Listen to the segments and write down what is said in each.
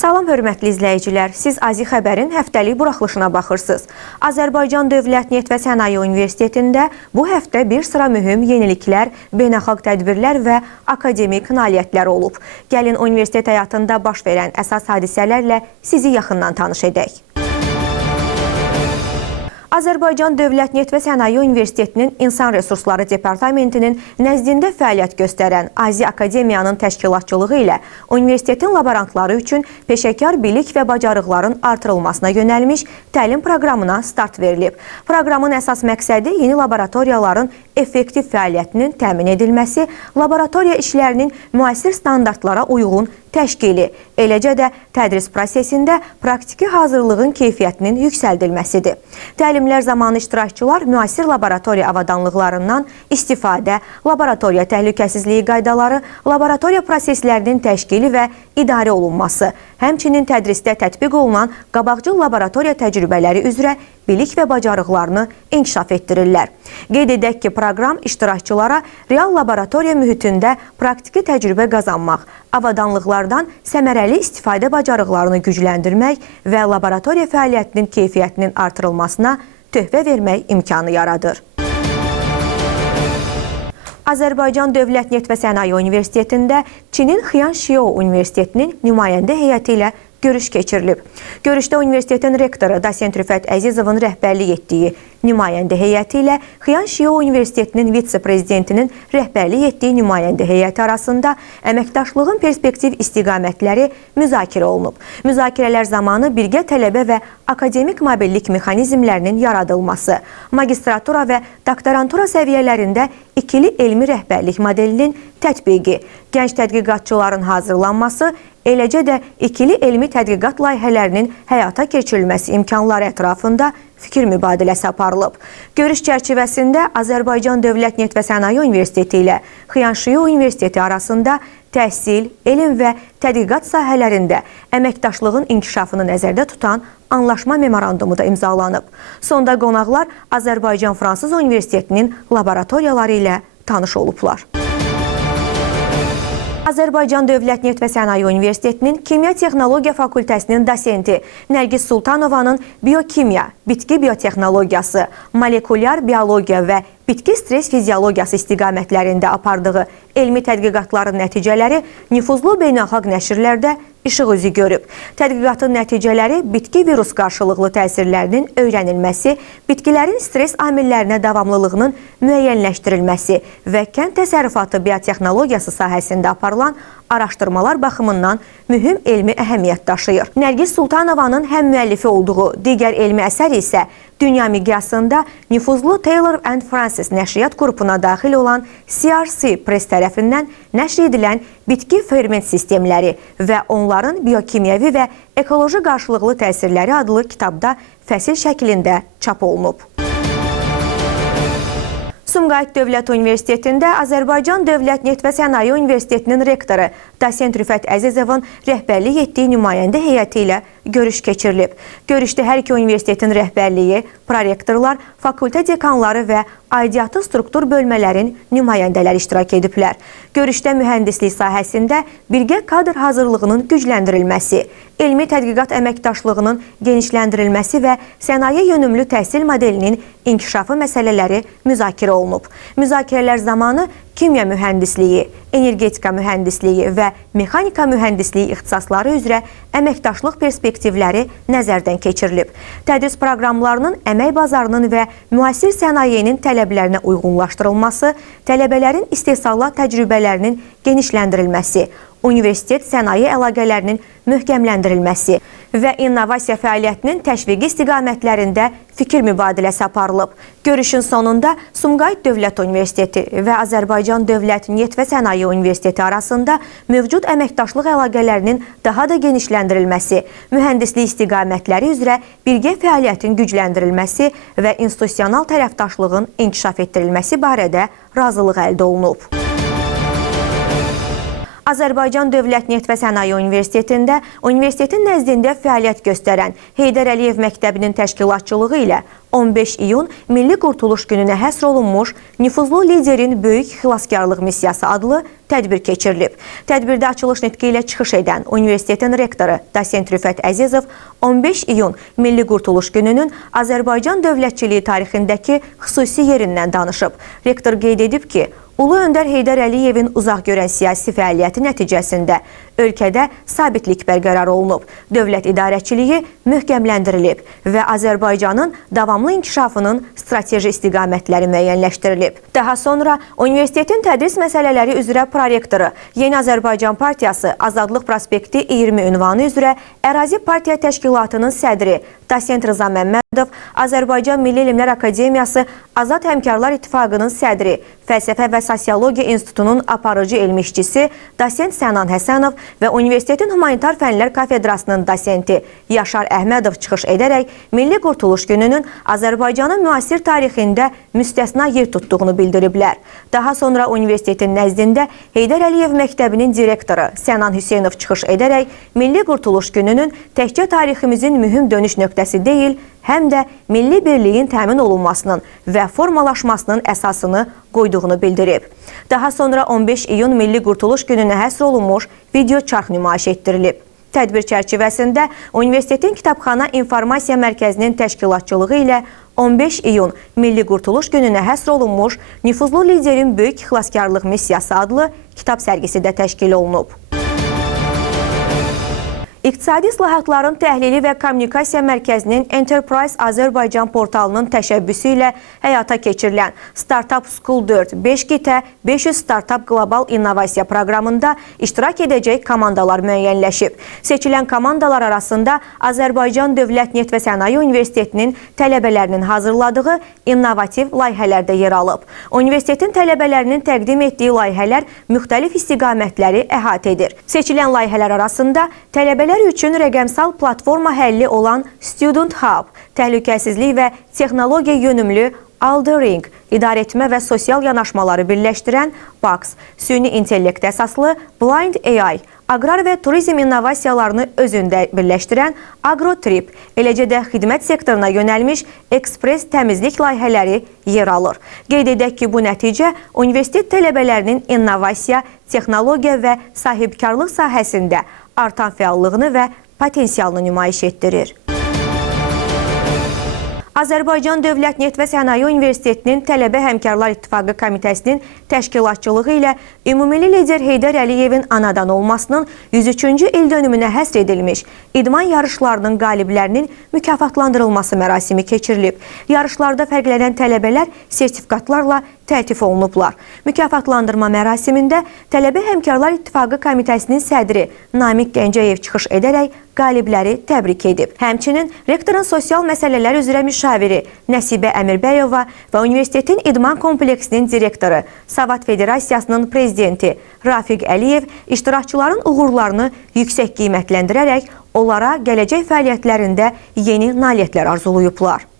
Salam hörmətli izləyicilər, siz Azi Xəbərin həftəlik buraxılışına baxırsınız. Azərbaycan Dövlət Neft və Sənaye Universitetində bu həftə bir sıra mühüm yeniliklər, beynəlxalq tədbirlər və akademik nailiyyətlər olub. Gəlin universitet həyatında baş verən əsas hadisələrlə sizi yaxından tanış edək. Azərbaycan Dövlət Neft və Sənaye Universitetinin İnsan Resursları Departamentinin nəzdində fəaliyyət göstərən Azi Akademiyanın təşkilatçılığı ilə universitetin laborantları üçün peşəkar bilik və bacarıqların artırılmasına yönəlmiş təlim proqramına start verilib. Proqramın əsas məqsədi yeni laboratoriyaların effektiv fəaliyyətinin təmin edilməsi, laboratoriya işlərinin müasir standartlara uyğun təşkili, eləcə də tədris prosesində praktiki hazırlığın keyfiyyətinin yüksəldilməsidir. Təlimlər zamanı iştirakçılar müasir laboratoriya avadanlıqlarından istifadə, laboratoriya təhlükəsizliyi qaydaları, laboratoriya proseslərinin təşkili və idarə olunması, həmçinin tədrisdə tətbiq olunan qabaqcıl laboratoriya təcrübələri üzrə bilik və bacarıqlarını inkişaf etdirirlər. Qeyd edək ki, proqram iştirakçılara real laboratoriya mühitində praktiki təcrübə qazanmaq, avadanlıqlardan səmərəli istifadə bacarıqlarını gücləndirmək və laboratoriya fəaliyyətinin keyfiyyətinin artırılmasına töhfə vermək imkanı yaradır. Azərbaycan Dövlət Neft və Sənaye Universitetində Çinin Xianxiu Universitetinin nümayəndə heyəti ilə görüş keçirilib. Görüşdə universitetin rektoru Dosent Rüfət Əzizovun rəhbərlik etdiyi nümayəndə heyəti ilə Xianxiu Universitetinin vitse-prezidentinin rəhbərlik etdiyi nümayəndə heyəti arasında əməkdaşlığın perspektiv istiqamətləri müzakirə olunub. Müzakirələr zamanı birgə tələbə və akademik mobillik mexanizmlərinin yaradılması, magistratura və doktorantura səviyyələrində ikili elmi rəhbərlik modelinin tətbiqi, gənc tədqiqatçıların hazırlanması, eləcə də ikili elmi tədqiqat layihələrinin həyata keçirilməsi imkanları ətrafında fikir mübadiləsi aparılıb. Görüş çərçivəsində Azərbaycan Dövlət Neft və Sənaye Universiteti ilə Xianxiu Universiteti arasında təhsil, elm və tədqiqat sahələrində əməkdaşlığın inkişafını nəzərdə tutan anlaşma memorandumu da imzalanıb. Sonda qonaqlar Azərbaycan Fransız Universitetinin laboratoriyaları ilə tanış olublar. Azərbaycan Dövlət Neft və Sənaye Universitetinin Kimya Texnologiya Fakültəsinin dosenti Nərgiz Sultanovanın biokimya, bitki biotexnologiyası, molekulyar biologiya və bitki stres fiziologiyası istiqamətlərində apardığı elmi tədqiqatların nəticələri nüfuzlu beynəlxalq nəşrlərdə işıq üzü görüb. Tədqiqatın nəticələri bitki virus qarşılıqlı təsirlərinin öyrənilməsi, bitkilərin stres amillərinə davamlılığının müəyyənləşdirilməsi və kənd təsərrüfatı biotexnologiyası sahəsində aparılan araşdırmalar baxımından mühüm elmi əhəmiyyət daşıyır. Nərgiz Sultanovanın həm müəllifi olduğu digər elmi əsər isə dünya miqyasında nüfuzlu Taylor and Francis nəşriyyat qrupuna daxil olan CRC Press tərəfindən nəşr edilən bitki ferment sistemləri və onların biokimyəvi və ekoloji qarşılıqlı təsirləri adlı kitabda fəsil şəklində çap olunub. Sumqayıt Dövlət Universitetində Azərbaycan Dövlət Neft və Sənaye Universitetinin rektoru Dosent Rüfət Əzizovun rəhbərlik etdiyi nümayəndə heyəti ilə görüş keçirilib. Görüşdə hər iki universitetin rəhbərliyi, prorektorlar, fakültə dekanları və aidiyyatı struktur bölmələrin nümayəndələri iştirak ediblər. Görüşdə mühəndislik sahəsində birgə kadr hazırlığının gücləndirilməsi, elmi tədqiqat əməkdaşlığının genişləndirilməsi və sənaye yönümlü təhsil modelinin inkişafı məsələləri müzakirə olunub. Müzakirələr zamanı kimya mühəndisliyi, energetika mühəndisliyi və mexanika mühəndisliyi ixtisasları üzrə əməkdaşlıq perspektivləri nəzərdən keçirilib. Tədris proqramlarının əmək bazarının və müasir sənayenin tələblərinə uyğunlaşdırılması, tələbələrin istehsalat təcrübələrinin genişləndirilməsi, universitet sənaye əlaqələrinin möhkəmləndirilməsi və innovasiya fəaliyyətinin təşviqi istiqamətlərində fikir mübadiləsi aparılıb. Görüşün sonunda Sumqayıt Dövlət Universiteti və Azərbaycan Dövlət Neft və Sənaye Universiteti arasında mövcud əməkdaşlıq əlaqələrinin daha da genişləndirilməsi, mühəndislik istiqamətləri üzrə birgə fəaliyyətin gücləndirilməsi və institusional tərəfdaşlığın inkişaf etdirilməsi barədə razılıq əldə olunub. Azərbaycan Dövlət Neft və Sənaye Universitetində universitetin nəzdində fəaliyyət göstərən Heydər Əliyev Məktəbinin təşkilatçılığı ilə 15 iyun Milli Qurtuluş Gününə həsr olunmuş Nüfuzlu Liderin Böyük Xilaskarlıq Missiyası adlı tədbir keçirilib. Tədbirdə açılış nitqi ilə çıxış edən universitetin rektoru Dosent Rüfət Əzizov 15 iyun Milli Qurtuluş Gününün Azərbaycan dövlətçiliyi tarixindəki xüsusi yerindən danışıb. Rektor qeyd edib ki, Ulu Öndər Heydər Əliyevin uzaq görən siyasi fəaliyyəti nəticəsində ölkədə sabitlik bərqərar olunub, dövlət idarəçiliyi möhkəmləndirilib və Azərbaycanın davamlı inkişafının strateji istiqamətləri müəyyənləşdirilib. Daha sonra universitetin tədris məsələləri üzrə prorektoru, Yeni Azərbaycan Partiyası Azadlıq Prospekti 20 ünvanı üzrə Ərazi Partiya Təşkilatının sədri Dosent Rıza Məmmədov, Azərbaycan Milli Elmlər Akademiyası Azad Həmkarlar İttifaqının sədri, Fəlsəfə və Sosiologiya İnstitutunun aparıcı elmi işçisi Dosent Sənan Həsənov və Universitetin Humanitar Fənlər Kafedrasının dosenti Yaşar Əhmədov çıxış edərək Milli Qurtuluş Gününün Azərbaycanın müasir tarixində müstəsna yer tutduğunu bildiriblər. Daha sonra universitetin nəzdində Heydər Əliyev Məktəbinin direktoru Sənan Hüseynov çıxış edərək Milli Qurtuluş Gününün təkcə tariximizin mühüm dönüş nöqtəsi deyil, həm də milli birliyin təmin olunmasının və formalaşmasının əsasını qoyduğunu bildirib. Daha sonra 15 iyun Milli Qurtuluş Gününə həsr olunmuş video çarx nümayiş etdirilib. Tədbir çərçivəsində Universitetin Kitabxana İnformasiya Mərkəzinin təşkilatçılığı ilə 15 iyun Milli Qurtuluş Gününə həsr olunmuş Nüfuzlu Liderin Böyük Xilaskarlıq Missiyası adlı kitab sərgisi də təşkil olunub. İqtisadi İslahatların Təhlili və Kommunikasiya Mərkəzinin Enterprise Azərbaycan portalının təşəbbüsü ilə həyata keçirilən Startup School 4 5 qitə 500 Startup Qlobal İnnovasiya proqramında iştirak edəcək komandalar müəyyənləşib. Seçilən komandalar arasında Azərbaycan Dövlət Neft və Sənaye Universitetinin tələbələrinin hazırladığı innovativ layihələr də yer alıb. Universitetin tələbələrinin təqdim etdiyi layihələr müxtəlif istiqamətləri əhatə edir. Seçilən layihələr arasında tələbələr üçün rəqəmsal platforma həlli olan Student Hub, təhlükəsizlik və texnologiya yönümlü Aldering, idarəetmə və sosial yanaşmaları birləşdirən Box, süni intellekt əsaslı Blind AI, aqrar və turizm innovasiyalarını özündə birləşdirən AgroTrip, eləcə də xidmət sektoruna yönəlmiş ekspres təmizlik layihələri yer alır. Qeyd edək ki, bu nəticə universitet tələbələrinin innovasiya, texnologiya və sahibkarlıq sahəsində artan fəallığını və potensialını nümayiş etdirir. Azərbaycan Dövlət Neft və Sənaye Universitetinin Tələbə Həmkarlar İttifaqı Komitəsinin təşkilatçılığı ilə Ümumilli lider Heydər Əliyevin anadan olmasının 103-cü il dönümünə həsr edilmiş idman yarışlarının qaliblərinin mükafatlandırılması mərasimi keçirilib. Yarışlarda fərqlənən tələbələr sertifikatlarla təltif olunublar. Mükafatlandırma mərasimində Tələbə Həmkarlar İttifaqı Komitəsinin sədri Namiq Gəncəyev çıxış edərək qalibləri təbrik edib. Həmçinin rektorun sosial məsələlər üzrə müşaviri Nəsibə Əmirbəyova və universitetin idman kompleksinin direktoru, Savad Federasiyasının prezidenti Rafiq Əliyev iştirakçıların uğurlarını yüksək qiymətləndirərək onlara gələcək fəaliyyətlərində yeni nailiyyətlər arzulayıblar.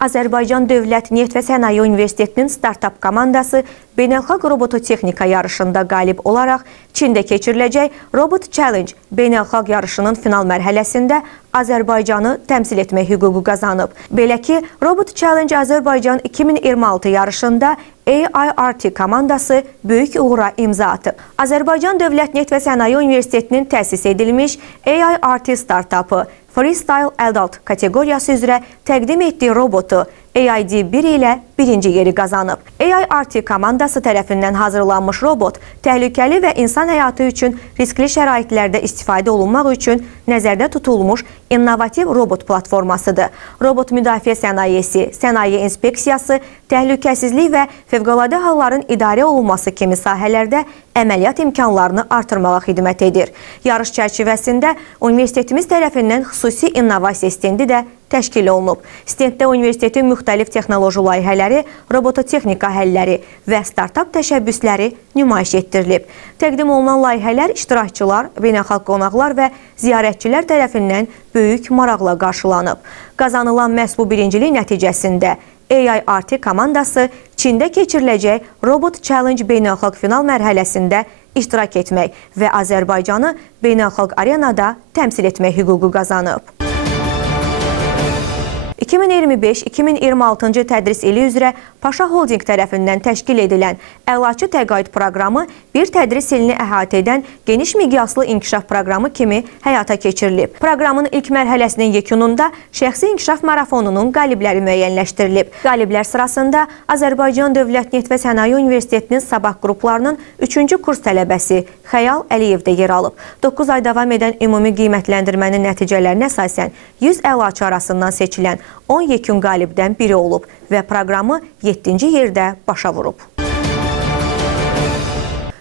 Azərbaycan Dövlət Neft və Sənaye Universitetinin startup komandası beynəlxalq robototexnika yarışında qalib olaraq Çində keçiriləcək Robot Challenge beynəlxalq yarışının final mərhələsində Azərbaycanı təmsil etmək hüququ qazanıb. Belə ki, Robot Challenge Azərbaycan 2026 yarışında AIRT komandası böyük uğura imza atıb. Azərbaycan Dövlət Neft və Sənaye Universitetinin təsis edilmiş AIRT startupı Freestyle Adult kateqoriyası üzrə təqdim etdiyi robotu AID-1 ilə birinci yeri qazanıb. AIRT komandası tərəfindən hazırlanmış robot təhlükəli və insan həyatı üçün riskli şəraitlərdə istifadə olunmaq üçün nəzərdə tutulmuş innovativ robot platformasıdır. Robot müdafiə sənayesi, sənaye inspeksiyası, təhlükəsizlik və fövqəladə halların idarə olunması kimi sahələrdə əməliyyat imkanlarını artırmağa xidmət edir. Yarış çərçivəsində universitetimiz tərəfindən xüsusi innovasiya stendi də təşkil olunub. Stenddə universitetin müxtəlif texnoloji layihələri, robototexnika həlləri və startup təşəbbüsləri nümayiş etdirilib. Təqdim olunan layihələr iştirakçılar, beynəlxalq qonaqlar və ziyarətçilər tərəfindən böyük maraqla qarşılanıb. Qazanılan məhz bu birincilik nəticəsində AIRT komandası Çində keçiriləcək Robot Challenge beynəlxalq final mərhələsində iştirak etmək və Azərbaycanı beynəlxalq arenada təmsil etmək hüququ qazanıb. 2025-2026-cı tədris ili üzrə Paşa Holding tərəfindən təşkil edilən Əlaçı Təqaüd proqramı bir tədris ilini əhatə edən geniş miqyaslı inkişaf proqramı kimi həyata keçirilib. Proqramın ilk mərhələsinin yekununda şəxsi inkişaf marafonunun qalibləri müəyyənləşdirilib. Qaliblər sırasında Azərbaycan Dövlət Neft və Sənaye Universitetinin sabah qruplarının 3-cü kurs tələbəsi Xəyal Əliyev də yer alıb. 9 ay davam edən ümumi qiymətləndirmənin nəticələrinə əsasən 100 əlaçı arasından seçilən 10 yekun qalibdən biri olub və proqramı 7-ci yerdə başa vurub.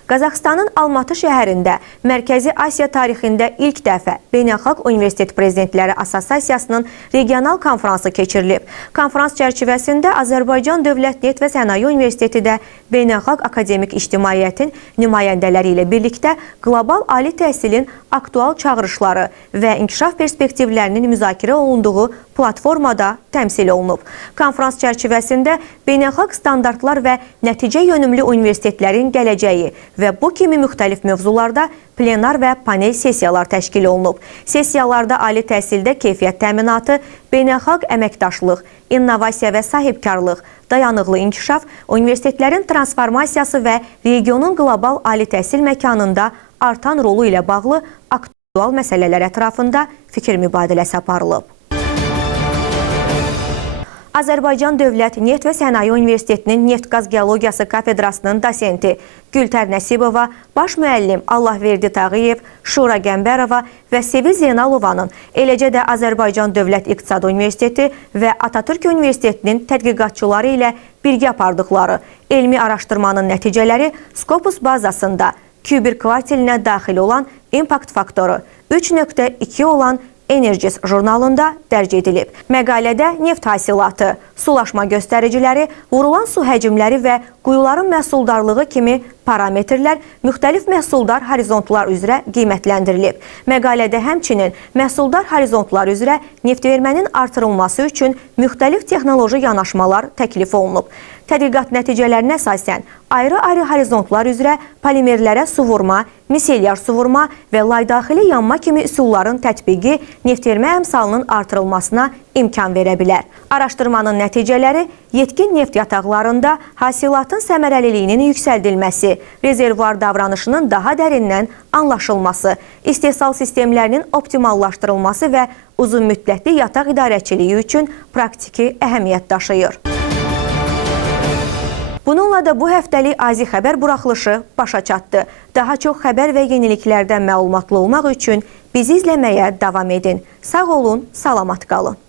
Qazaxıstanın Almatı şəhərində Mərkəzi Asiya tarixində ilk dəfə Beynəlxalq Universitet Prezidentləri Assosiasiyasının regional konfransı keçirilib. Konfrans çərçivəsində Azərbaycan Dövlət Neft və Sənaye Universiteti də beynəlxalq akademik ictimaiyyətin nümayəndələri ilə birlikdə qlobal ali təhsilin aktual çağırışları və inkişaf perspektivlərinin müzakirə olunduğu platformada təmsil olunub. Konfrans çərçivəsində beynəlxalq standartlar və nəticə yönümlü universitetlərin gələcəyi və bu kimi müxtəlif mövzularda plenar və panel sessiyalar təşkil olunub. Sessiyalarda ali təhsildə keyfiyyət təminatı, beynəlxalq əməkdaşlıq, innovasiya və sahibkarlıq, dayanıqlı inkişaf, universitetlərin transformasiyası və regionun qlobal ali təhsil məkanında artan rolu ilə bağlı aktual məsələlər ətrafında fikir mübadiləsi aparılıb. Azərbaycan Dövlət Neft və Sənaye Universitetinin Neft-Qaz Geologiyası kafedrasının dosenti Gültər Nəsibova, baş müəllim Allahverdi Tağıyev, Şura Qəmbərova və Sevil Zeynalovanın, eləcə də Azərbaycan Dövlət İqtisad Universiteti və Atatürk Universitetinin tədqiqatçıları ilə birgə apardıqları elmi araşdırmanın nəticələri Scopus bazasında Q1 kvartilinə daxil olan impact faktoru 3.2 olan Energies jurnalında dərc edilib. Məqalədə neft hasilatı, sulaşma göstəriciləri, vurulan su həcmləri və quyuların məhsuldarlığı kimi parametrlər müxtəlif məhsuldar horizontlar üzrə qiymətləndirilib. Məqalədə həmçinin məhsuldar horizontlar üzrə neft vermənin artırılması üçün müxtəlif texnoloji yanaşmalar təklif olunub. Tədqiqat nəticələrinə əsasən ayrı-ayrı horizontlar üzrə polimerlərə su vurma, miselyar su vurma və laydaxili yanma kimi üsulların tətbiqi neft vermə əmsalının artırılmasına imkan verə bilər. Araşdırmanın nəticələri yetkin neft yataqlarında hasilatın səmərəliliyinin yüksəldilməsi, rezervuar davranışının daha dərindən anlaşılması, istehsal sistemlərinin optimallaşdırılması və uzun müddətli yataq idarəçiliyi üçün praktiki əhəmiyyət daşıyır. Bununla da bu həftəlik AZİ xəbər buraxılışı başa çatdı. Daha çox xəbər və yeniliklərdən məlumatlı olmaq üçün bizi izləməyə davam edin. Sağ olun, salamat qalın.